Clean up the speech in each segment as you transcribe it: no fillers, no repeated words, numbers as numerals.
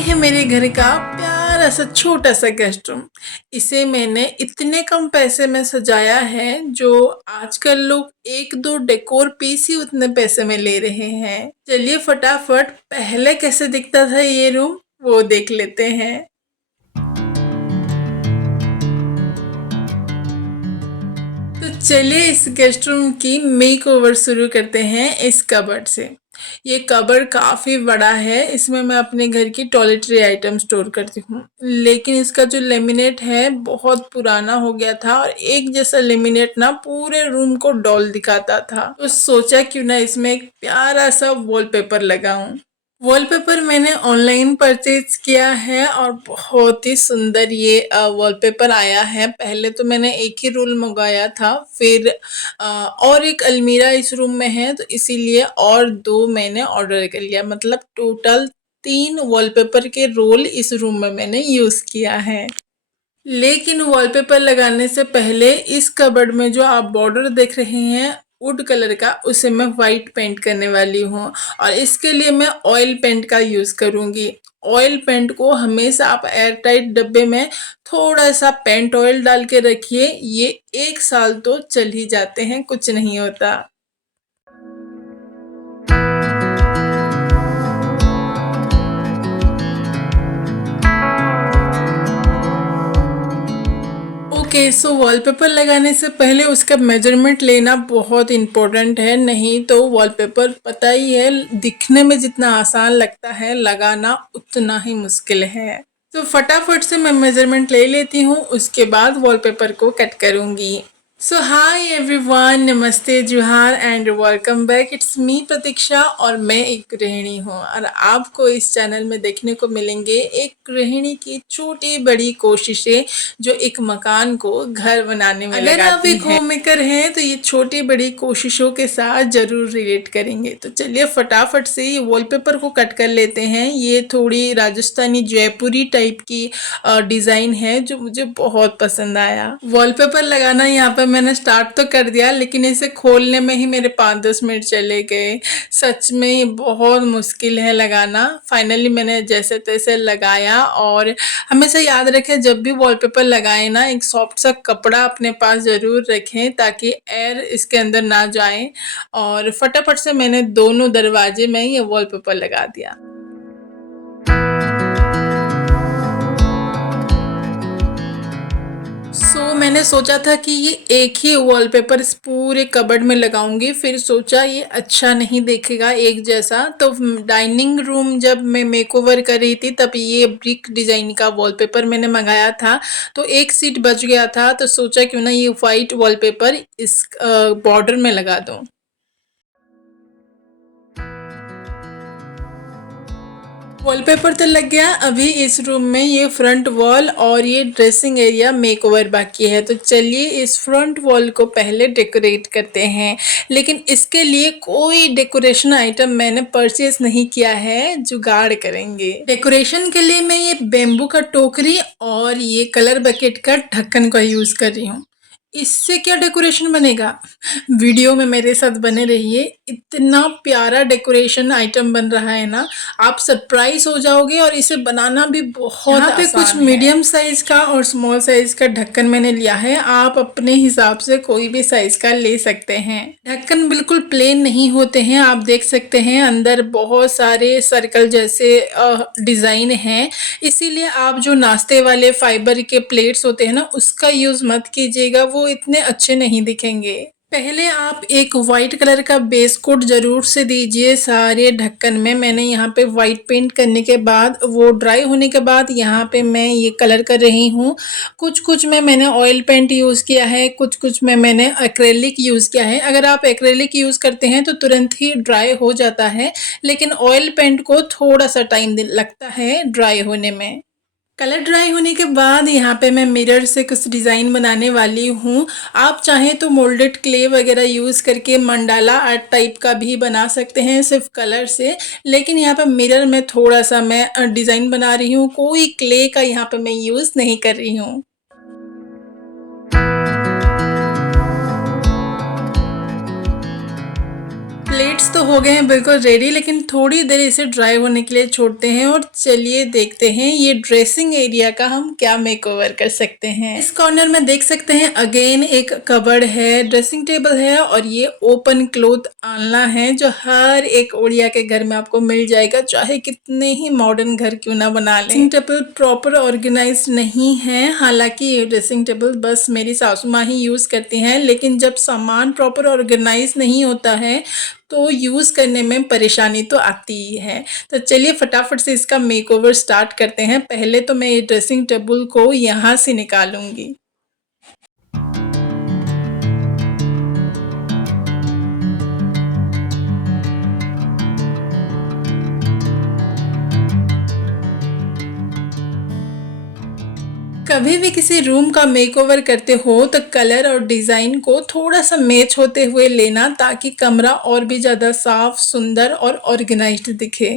है मेरे घर का प्यारा सा छोटा सा गेस्ट रूम। इसे मैंने इतने कम पैसे में सजाया है जो आजकल लोग एक दो डेकोर पीस ही उतने पैसे में ले रहे हैं। चलिए फटाफट पहले कैसे दिखता था ये रूम वो देख लेते हैं। तो चलिए इस गेस्ट रूम की मेक ओवर शुरू करते हैं इस कबर्ड से। ये कबर्ड काफ़ी बड़ा है, इसमें मैं अपने घर की टॉयलेटरी आइटम स्टोर करती हूँ। लेकिन इसका जो लेमिनेट है बहुत पुराना हो गया था और एक जैसा लेमिनेट ना पूरे रूम को डॉल दिखाता था। तो सोचा क्यों ना इसमें एक प्यारा सा वॉलपेपर लगाऊं। वॉलपेपर मैंने ऑनलाइन परचेज किया है और बहुत ही सुंदर ये वॉलपेपर आया है। पहले तो मैंने एक ही रोल मंगाया था, फिर और एक अलमीरा इस रूम में है तो इसीलिए और दो मैंने ऑर्डर कर लिया। मतलब टोटल 3 वॉलपेपर के रोल इस रूम में मैंने यूज़ किया है। लेकिन वॉलपेपर लगाने से पहले इस कबर्ड में जो आप बॉर्डर देख रहे हैं वुड कलर का, उसे मैं वाइट पेंट करने वाली हूँ और इसके लिए मैं ऑयल पेंट का यूज़ करूँगी। ऑयल पेंट को हमेशा आप एयर टाइट डब्बे में थोड़ा सा पेंट ऑयल डाल के रखिए, ये 1 साल तो चल ही जाते हैं, कुछ नहीं होता। ओके, सो वॉलपेपर लगाने से पहले उसका मेजरमेंट लेना बहुत इम्पोर्टेंट है, नहीं तो वॉलपेपर पता ही है दिखने में जितना आसान लगता है लगाना उतना ही मुश्किल है। तो फटाफट से मैं मेजरमेंट ले लेती हूँ, उसके बाद वॉलपेपर को कट करूँगी। सो हाय एवरीवन, नमस्ते, जुहार and welcome back. It's me Pratiksha और मैं एक गृहिणी हूँ और आपको इस चैनल में देखने को मिलेंगे एक गृहिणी की छोटी बड़ी कोशिशें जो एक मकान को घर बनाने में लगाती हैं। अगर आप एक होम मेकर हैं तो ये छोटी बड़ी कोशिशों के साथ ज़रूर रिलेट करेंगे। तो चलिए फटाफट से ये वॉलपेपर को कट कर लेते हैं। ये थोड़ी राजस्थानी जयपुरी टाइप की डिज़ाइन है जो मुझे बहुत पसंद आया। वॉलपेपर लगाना यहाँ पर मैंने स्टार्ट तो कर दिया लेकिन इसे खोलने में ही मेरे 5-10 मिनट चले गए। सच में ये बहुत मुश्किल है लगाना। फाइनली मैंने जैसे तैसे लगाया और हमेशा याद रखें जब भी वॉलपेपर लगाएं ना एक सॉफ्ट सा कपड़ा अपने पास ज़रूर रखें ताकि एयर इसके अंदर ना जाए। और फटाफट से मैंने दोनों दरवाजे में ये वॉलपेपर लगा दिया। मैंने सोचा था कि ये एक ही वॉलपेपर इस पूरे कबर्ड में लगाऊंगी, फिर सोचा ये अच्छा नहीं दिखेगा एक जैसा। तो डाइनिंग रूम जब मैं मेकओवर कर रही थी तब ये ब्रिक डिज़ाइन का वॉलपेपर मैंने मंगाया था, तो एक सीट बच गया था तो सोचा क्यों ना ये वाइट वॉलपेपर इस बॉर्डर में लगा दूँ। वॉलपेपर तो लग गया, अभी इस रूम में ये फ्रंट वॉल और ये ड्रेसिंग एरिया मेकओवर बाकी है। तो चलिए इस फ्रंट वॉल को पहले डेकोरेट करते हैं। लेकिन इसके लिए कोई डेकोरेशन आइटम मैंने परचेज नहीं किया है, जुगाड़ करेंगे। डेकोरेशन के लिए मैं ये बेम्बू का टोकरी और ये कलर बकेट का ढक्कन का यूज़ कर रही हूँ। इससे क्या डेकोरेशन बनेगा, वीडियो में मेरे साथ बने रहिए। इतना प्यारा डेकोरेशन आइटम बन रहा है ना, आप सरप्राइज हो जाओगे और इसे बनाना भी बहुत यहाँ पे कुछ मीडियम साइज का और स्मॉल साइज का ढक्कन मैंने लिया है, आप अपने हिसाब से कोई भी साइज का ले सकते हैं। ढक्कन बिल्कुल प्लेन नहीं होते हैं, आप देख सकते हैं अंदर बहुत सारे सर्कल जैसे डिज़ाइन हैं, इसीलिए आप जो नाश्ते वाले फाइबर के प्लेट्स होते हैं ना उसका यूज़ मत कीजिएगा, वो इतने अच्छे नहीं दिखेंगे। पहले आप एक वाइट कलर का बेस कोट ज़रूर से दीजिए सारे ढक्कन में। मैंने यहाँ पे वाइट पेंट करने के बाद वो ड्राई होने के बाद यहाँ पे मैं ये कलर कर रही हूँ। कुछ में मैंने ऑयल पेंट यूज़ किया है, कुछ में मैंने एक्रेलिक यूज़ किया है। अगर आप एक्रेलिक यूज़ करते हैं तो तुरंत ही ड्राई हो जाता है, लेकिन ऑयल पेंट को थोड़ा सा टाइम लगता है ड्राई होने में। कलर ड्राई होने के बाद यहाँ पे मैं मिरर से कुछ डिज़ाइन बनाने वाली हूँ। आप चाहें तो मोल्डेड क्ले वगैरह यूज़ करके मंडाला आर्ट टाइप का भी बना सकते हैं सिर्फ कलर से, लेकिन यहाँ पे मिरर में थोड़ा सा मैं डिज़ाइन बना रही हूँ, कोई क्ले का यहाँ पे मैं यूज़ नहीं कर रही हूँ। प्लेट्स तो हो गए हैं बिल्कुल रेडी, लेकिन थोड़ी देर इसे ड्राई होने के लिए छोड़ते हैं और चलिए देखते हैं ये ड्रेसिंग एरिया का हम क्या मेकओवर कर सकते हैं। इस कॉर्नर में देख सकते हैं अगेन एक कबर्ड है, ड्रेसिंग टेबल है और ये ओपन क्लोथ आलना है जो हर एक ओड़िया के घर में आपको मिल जाएगा, चाहे कितने ही मॉडर्न घर क्यों ना बना लें। ड्रेसिंग टेबल प्रॉपर ऑर्गेनाइज नहीं है, हालांकि ये ड्रेसिंग टेबल बस मेरी सासू माँ ही यूज करती हैं, लेकिन जब सामान प्रॉपर ऑर्गेनाइज नहीं होता है तो यूज़ करने में परेशानी तो आती ही है। तो चलिए फटाफट से इसका मेकओवर स्टार्ट करते हैं। पहले तो मैं ये ड्रेसिंग टेबल को यहाँ से निकालूंगी। कभी भी किसी रूम का मेकओवर करते हो तो कलर और डिज़ाइन को थोड़ा सा मैच होते हुए लेना, ताकि कमरा और भी ज़्यादा साफ, सुंदर और ऑर्गेनाइज्ड दिखे।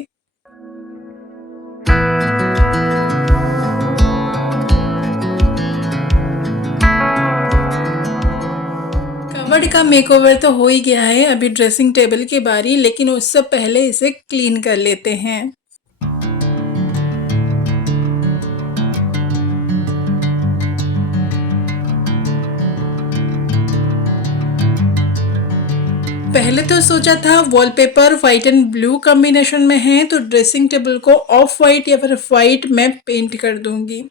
कबर्ड का मेकओवर तो हो ही गया है, अभी ड्रेसिंग टेबल की बारी, लेकिन उससे पहले इसे क्लीन कर लेते हैं। पहले तो सोचा था wallpaper white and blue combination में है तो ड्रेसिंग टेबल को ऑफ वाइट या फिर वाइट में पेंट कर दूंगी।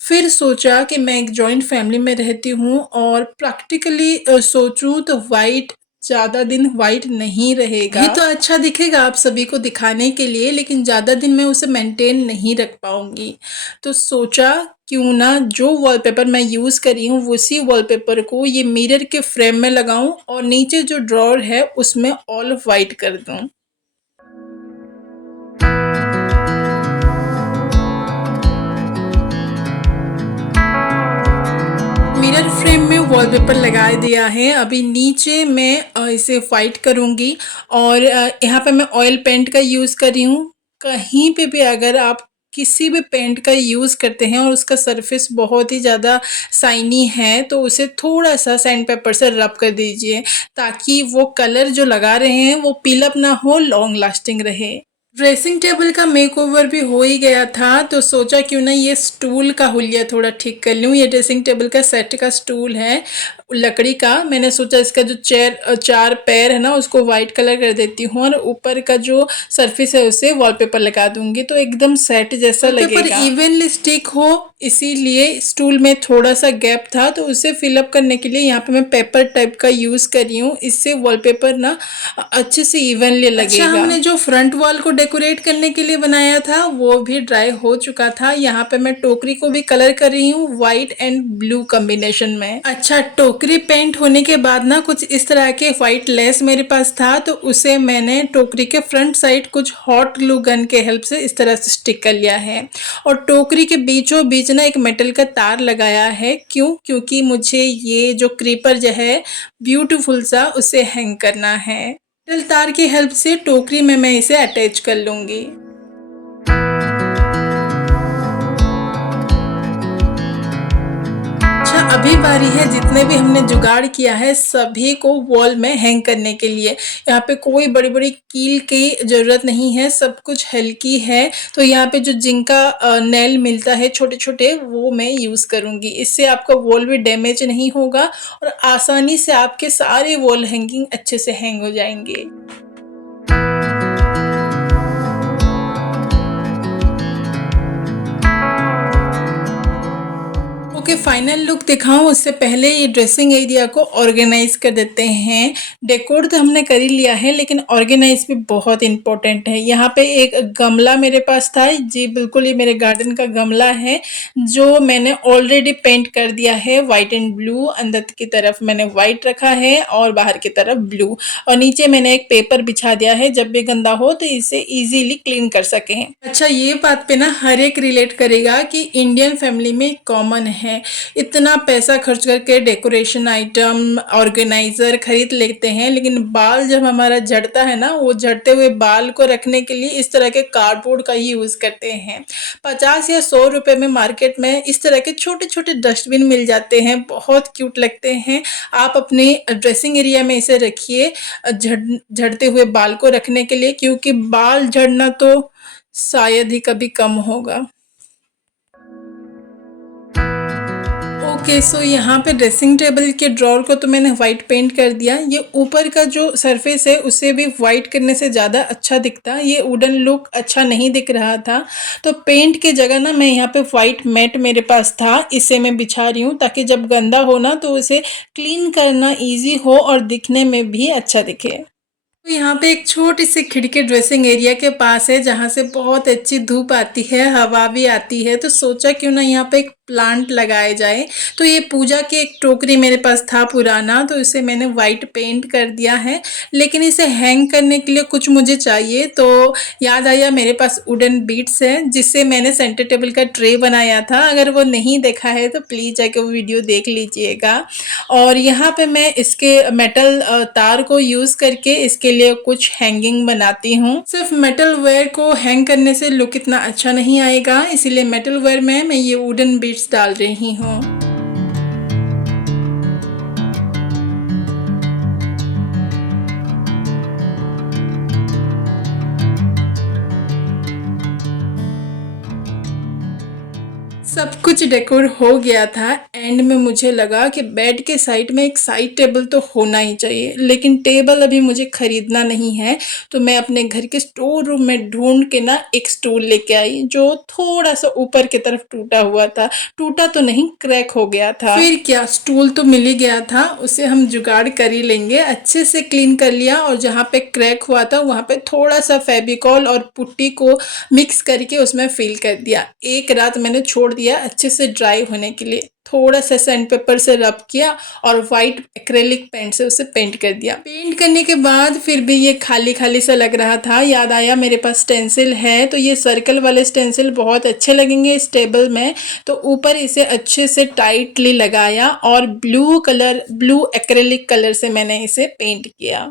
फिर सोचा कि मैं एक जॉइंट फैमिली में रहती हूँ और प्रैक्टिकली सोचूं तो वाइट ज़्यादा दिन वाइट नहीं रहेगा। ये तो अच्छा दिखेगा आप सभी को दिखाने के लिए, लेकिन ज़्यादा दिन मैं उसे मेंटेन नहीं रख पाऊंगी। तो सोचा क्यों ना जो वॉलपेपर मैं यूज़ करी हूँ उसी वॉलपेपर को ये मिरर के फ्रेम में लगाऊं और नीचे जो ड्रॉर है उसमें ऑल वाइट कर दूं। मिरर फ्रेम में वॉलपेपर लगा दिया है, अभी नीचे मैं इसे वाइट करूँगी और यहाँ पे मैं ऑयल पेंट का यूज़ कर रही हूँ। कहीं पे भी अगर आप किसी भी पेंट का यूज़ करते हैं और उसका सरफेस बहुत ही ज़्यादा शाइनी है तो उसे थोड़ा सा सैंड पेपर से रब कर दीजिए, ताकि वो कलर जो लगा रहे हैं वो पील अप ना हो, लॉन्ग लास्टिंग रहे। ड्रेसिंग टेबल का मेकओवर भी हो ही गया था तो सोचा क्यों ना ये स्टूल का हुलिया थोड़ा ठीक कर लूँ। ये ड्रेसिंग टेबल का सेट का स्टूल है लकड़ी का, मैंने सोचा इसका जो चार पैर है ना उसको वाइट कलर कर देती हूँ और ऊपर का जो सरफेस है उसे वॉलपेपर लगा दूंगी तो एकदम सेट जैसा लगेगा। इवनली स्टिक हो इसीलिए स्टूल में थोड़ा सा गैप था तो उसे फिलअप करने के लिए यहाँ पे मैं पेपर टाइप का यूज़ कर रही हूँ, इससे वॉलपेपर ना अच्छे से इवनली लगेगा। अच्छा, हमने जो फ्रंट वॉल को डेकोरेट करने के लिए बनाया था वो भी ड्राई हो चुका था। यहाँ पे मैं टोकरी को भी कलर कर रही हूँ वाइट एंड ब्लू कॉम्बिनेशन में। अच्छा, टोकरी पेंट होने के बाद ना कुछ इस तरह के वाइट लेस मेरे पास था तो उसे मैंने टोकरी के फ्रंट साइड कुछ हॉट ग्लू गन के हेल्प से इस तरह से स्टिक कर लिया है और टोकरी के बीचों बीच ना एक मेटल का तार लगाया है। क्योंकि मुझे ये जो क्रीपर जो है ब्यूटीफुल सा उसे हैंग करना है। मेटल तार की हेल्प से टोकरी में मैं इसे अटैच कर लूंगी। अच्छा, अभी बारी है जितने भी हमने जुगाड़ किया है सभी को वॉल में हैंग करने के लिए। यहाँ पे कोई बड़ी बड़ी कील की ज़रूरत नहीं है, सब कुछ हल्की है। तो यहाँ पे जो जिनका नेल मिलता है छोटे छोटे वो मैं यूज़ करूँगी, इससे आपका वॉल भी डैमेज नहीं होगा और आसानी से आपके सारे वॉल हैंगिंग अच्छे से हैंग हो जाएंगे। ओके, फाइनल लुक दिखाऊं उससे पहले ये ड्रेसिंग एरिया को ऑर्गेनाइज कर देते हैं। डेकोर तो हमने कर ही लिया है लेकिन ऑर्गेनाइज भी बहुत इंपॉर्टेंट है। यहाँ पे एक गमला मेरे पास था जी, बिल्कुल ये मेरे गार्डन का गमला है जो मैंने ऑलरेडी पेंट कर दिया है वाइट एंड ब्लू। अंदर की तरफ मैंने वाइट रखा है और बाहर की तरफ ब्लू, और नीचे मैंने एक पेपर बिछा दिया है जब भी गंदा हो तो इसे इजीली क्लीन कर सकें। अच्छा, ये बात पे ना हर एक रिलेट करेगा कि इंडियन फैमिली में कॉमन है, हैं। इतना पैसा खर्च करके डेकोरेशन आइटम, ऑर्गेनाइज़र खरीद लेते हैं, लेकिन बाल जब हमारा झड़ता है ना, वो झड़ते हुए बाल को रखने के लिए इस तरह के कार्डबोर्ड का ही यूज़ करते हैं। 50 या 100 रुपए में मार्केट में इस तरह के छोटे-छोटे डस्टबिन मिल जाते हैं, बहुत क्यूट लगते हैं। आप अपने ड्रेसिंग एरिया में इसे रखिए झड़ते हुए बाल को रखने के लिए, क्योंकि बाल झड़ना तो शायद ही कभी कम होगा। ओके, सो यहाँ पे ड्रेसिंग टेबल के ड्रॉर को तो मैंने वाइट पेंट कर दिया। ये ऊपर का जो सरफेस है उसे भी वाइट करने से ज़्यादा अच्छा दिखता, ये वुडन लुक अच्छा नहीं दिख रहा था। तो पेंट की जगह ना मैं यहाँ पे वाइट मैट मेरे पास था, इसे मैं बिछा रही हूँ ताकि जब गंदा हो ना तो उसे क्लीन करना ईजी हो और दिखने में भी अच्छा दिखे। तो यहाँ पे एक छोटी सी खिड़की ड्रेसिंग एरिया के पास है, जहाँ से बहुत अच्छी धूप आती है, हवा भी आती है। तो सोचा क्यों ना यहाँ पे एक प्लांट लगाया जाए। तो ये पूजा की एक टोकरी मेरे पास था पुराना, तो इसे मैंने वाइट पेंट कर दिया है। लेकिन इसे हैंग करने के लिए कुछ मुझे चाहिए, तो याद आया मेरे पास वुडन बीड्स है, जिससे मैंने सेंटर टेबल का ट्रे बनाया था। अगर वो नहीं देखा है तो प्लीज़ जाके वो वीडियो देख लीजिएगा। और यहाँ पे मैं इसके मेटल तार को यूज़ करके इसके लिए कुछ हैंगिंग बनाती हूँ। सिर्फ मेटल वेयर को हैंग करने से लुक इतना अच्छा नहीं आएगा, इसीलिए मेटल वेयर में मैं ये वुडन बीड्स डाल रही हूँ। सब कुछ डेकोर हो गया था। एंड में मुझे लगा कि बेड के साइड में एक साइड टेबल तो होना ही चाहिए, लेकिन टेबल अभी मुझे खरीदना नहीं है। तो मैं अपने घर के स्टोर रूम में ढूंढ के ना एक स्टूल लेके आई, जो थोड़ा सा ऊपर की तरफ टूटा हुआ था। टूटा तो नहीं, क्रैक हो गया था। फिर क्या, स्टूल तो मिल ही गया था, उसे हम जुगाड़ कर ही लेंगे। अच्छे से क्लीन कर लिया और जहाँ पे क्रैक हुआ था वहाँ पे थोड़ा सा फेविकॉल और पुट्टी को मिक्स करके उसमें फिल कर दिया। एक रात मैंने छोड़ दिया अच्छे से ड्राई होने के लिए। थोड़ा सा सैंड पेपर से रब किया और वाइट एक्रेलिक पेंट से उसे पेंट कर दिया। पेंट करने के बाद फिर भी ये खाली खाली सा लग रहा था। याद आया मेरे पास स्टेंसिल है, तो ये सर्कल वाले स्टेंसिल बहुत अच्छे लगेंगे इस टेबल में। तो ऊपर इसे अच्छे से टाइटली लगाया और ब्लू एक्रेलिक कलर से मैंने इसे पेंट किया।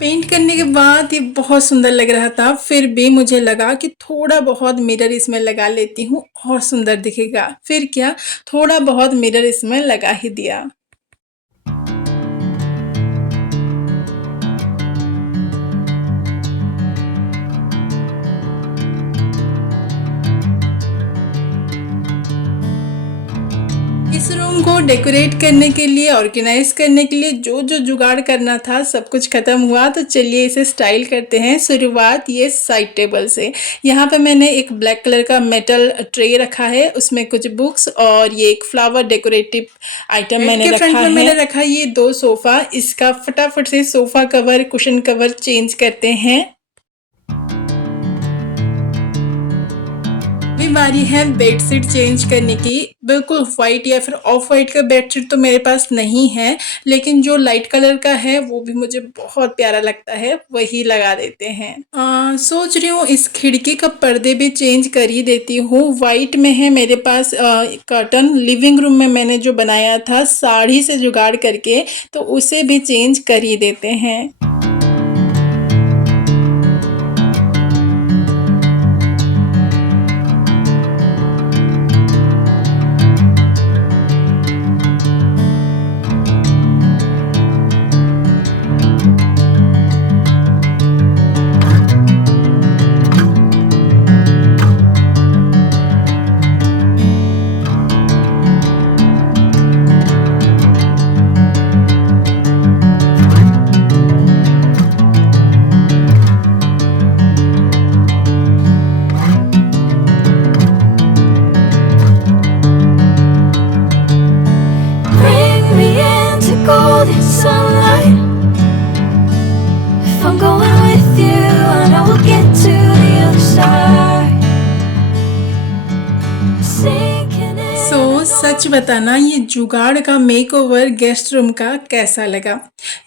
पेंट करने के बाद ये बहुत सुंदर लग रहा था, फिर भी मुझे लगा कि थोड़ा बहुत मिरर इसमें लगा लेती हूँ और सुंदर दिखेगा। फिर क्या, थोड़ा बहुत मिरर इसमें लगा ही दिया। इस रूम को डेकोरेट करने के लिए, ऑर्गेनाइज करने के लिए जो जो जुगाड़ करना था सब कुछ खत्म हुआ। तो चलिए इसे स्टाइल करते हैं। शुरुआत ये साइड टेबल से। यहाँ पे मैंने एक ब्लैक कलर का मेटल ट्रे रखा है, उसमें कुछ बुक्स और ये एक फ्लावर डेकोरेटिव आइटम मैंने रखा है। मैंने रखा ये 2 सोफ़ा। इसका फटाफट से sofa cover, cushion cover change करते हैं। अभी बारी है बेडशीट चेंज करने की। बिल्कुल वाइट या फिर ऑफ वाइट का बेडशीट तो मेरे पास नहीं है, लेकिन जो लाइट कलर का है वो भी मुझे बहुत प्यारा लगता है, वही लगा देते हैं। सोच रही हूँ इस खिड़की का पर्दे भी चेंज कर ही देती हूँ। वाइट में है मेरे पास कर्टन। लिविंग रूम में मैंने जो बनाया था साड़ी से जुगाड़ करके, तो उसे भी चेंज कर ही देते हैं। सच बताना ये जुगाड़ का मेकओवर गेस्ट रूम का कैसा लगा?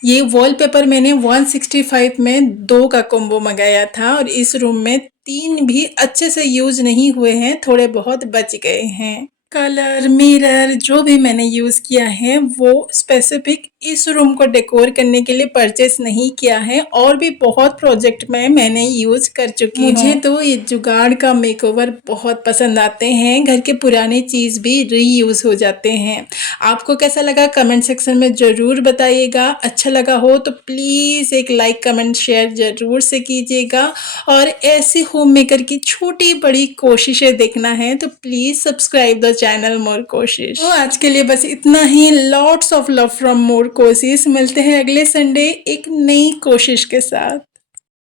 ये वॉलपेपर मैंने 165 में 2 का कॉम्बो मंगाया था और इस रूम में 3 भी अच्छे से यूज़ नहीं हुए हैं, थोड़े बहुत बच गए हैं। कलर, मिरर जो भी मैंने यूज़ किया है वो स्पेसिफिक इस रूम को डेकोर करने के लिए परचेस नहीं किया है और भी बहुत प्रोजेक्ट में मैंने यूज़ कर चुकी हूँ। मुझे तो ये जुगाड़ का मेकओवर बहुत पसंद आते हैं, घर के पुराने चीज़ भी रीयूज़ हो जाते हैं। आपको कैसा लगा कमेंट सेक्शन में ज़रूर बताइएगा। अच्छा लगा हो तो प्लीज़ एक लाइक, कमेंट, शेयर ज़रूर से कीजिएगा और ऐसे होम मेकर की छोटी बड़ी कोशिशें देखना है तो please subscribe the channel more Koshish. तो आज के लिए बस इतना ही। Lots of love from more Koshish. मिलते हैं अगले संडे एक नई कोशिश के साथ।